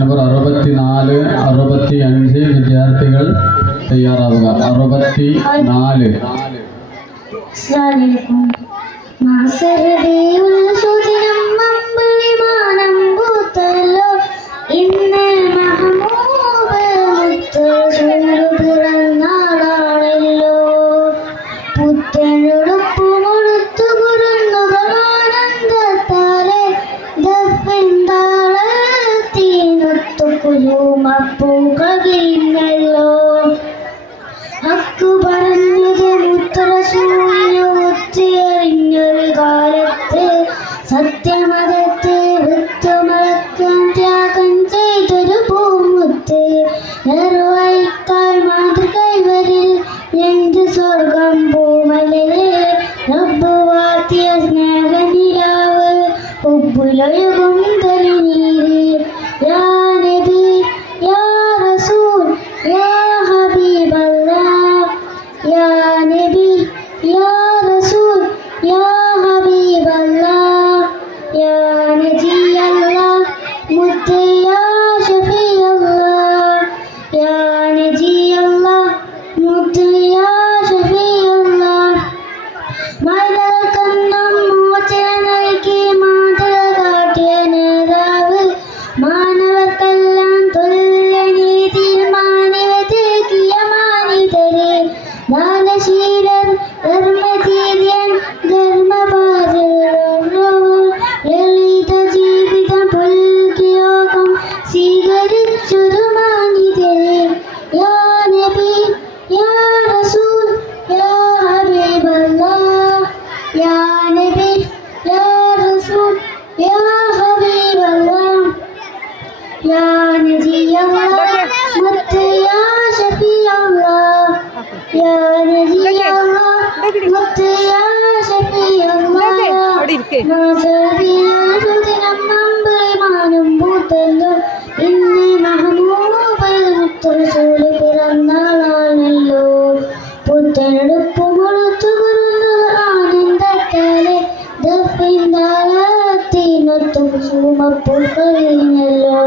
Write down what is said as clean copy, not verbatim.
Number 64, 65 വിദ്യാർത്ഥികൾ തയ്യാറാവുക. 64. ഇന്ന് മഹമൂബ് പിറന്നാളാണല്ലോ. പുത്തനുടുപ്പുമൊടുത്തു കുരുന്നുകളാനന്ദത്താലെ ദഫ്ഫിൻതാളത്തിനൊത്തു കുലുമപ്പൂക്കൾ വിരിഞ്ഞല്ലോ. ഹക്കു പറഞ്ഞത് മുത്തറസൂലിനു ഒത്തിയറിഞ്ഞൊരു കാലത്ത് സത്യമതത്തെ വൃത്തമളക്കാൻ ത്യാഗം ചെയ്തൊരു പൂമുത്ത്. നിർവഹിക്കാൻ മാതൃകൈവരിൽ നെഞ്ച് സ്വർഗം പൂമലരെ റബ്ബ് വാത്തിയ സ്നേഹനിലാവ് ഉപ്പുലൊഴുകും തളിനീര്. യാ നബി യാ റസൂൽ യാ ഹബീബല്ലാഹ്. യാ നബി യാ റസൂൽ യാ ഹബീബല്ലാഹ്. യാ നജിയല്ലാഹ് മുത്ത് യാ ഷഫീഅല്ലാഹ്. യാ നജിയല്ലാഹ് മുത്ത് യാ ഷഫീഅല്ലാഹ്. മലകൾക്കെന്നും മോചനം നൽകി മാതൃക കാട്ടിയ നേതാവ്. മാനവർക്കെല്ലാം തുല്യനീതിയിൽ മാന്യതയേകിയ മാനിതരെ. ദാനശീലർ ധർമ്മധീര്യൻ ധർമ്മപാലകർ ലളിത ജീവിതം പുൽകി ലോകം സ്വീകരിച്ചൊരു മാനിതരെ. യാ നബി യാ റസൂൽ യാ ഹബീബല്ലാഹ്. യാ നബി യാ റസൂൽ യാ ഹബീബല്ലാഹ്. യാ നജിയല്ലാഹ് മുത്ത് യാ ഷഫീഅല്ലാഹ്. യാ നജിയല്ലാഹ് മുത്ത് യാ ഷഫീഅല്ലാഹ്. പൂത്തല്ലോ. ഇന്ന് മഹമൂബ് മുത്തറസൂല് പിറന്നാളാണല്ലോ. പുത്തനെടുപ്പുമൊടുത്തു കുരുന്നുകൾ ആനന്ദത്താലെ ദഫ്ഫിൻതാളത്തിനൊത്തു കുസുമപ്പൂക്കൾ വിരിഞ്ഞല്ലോ.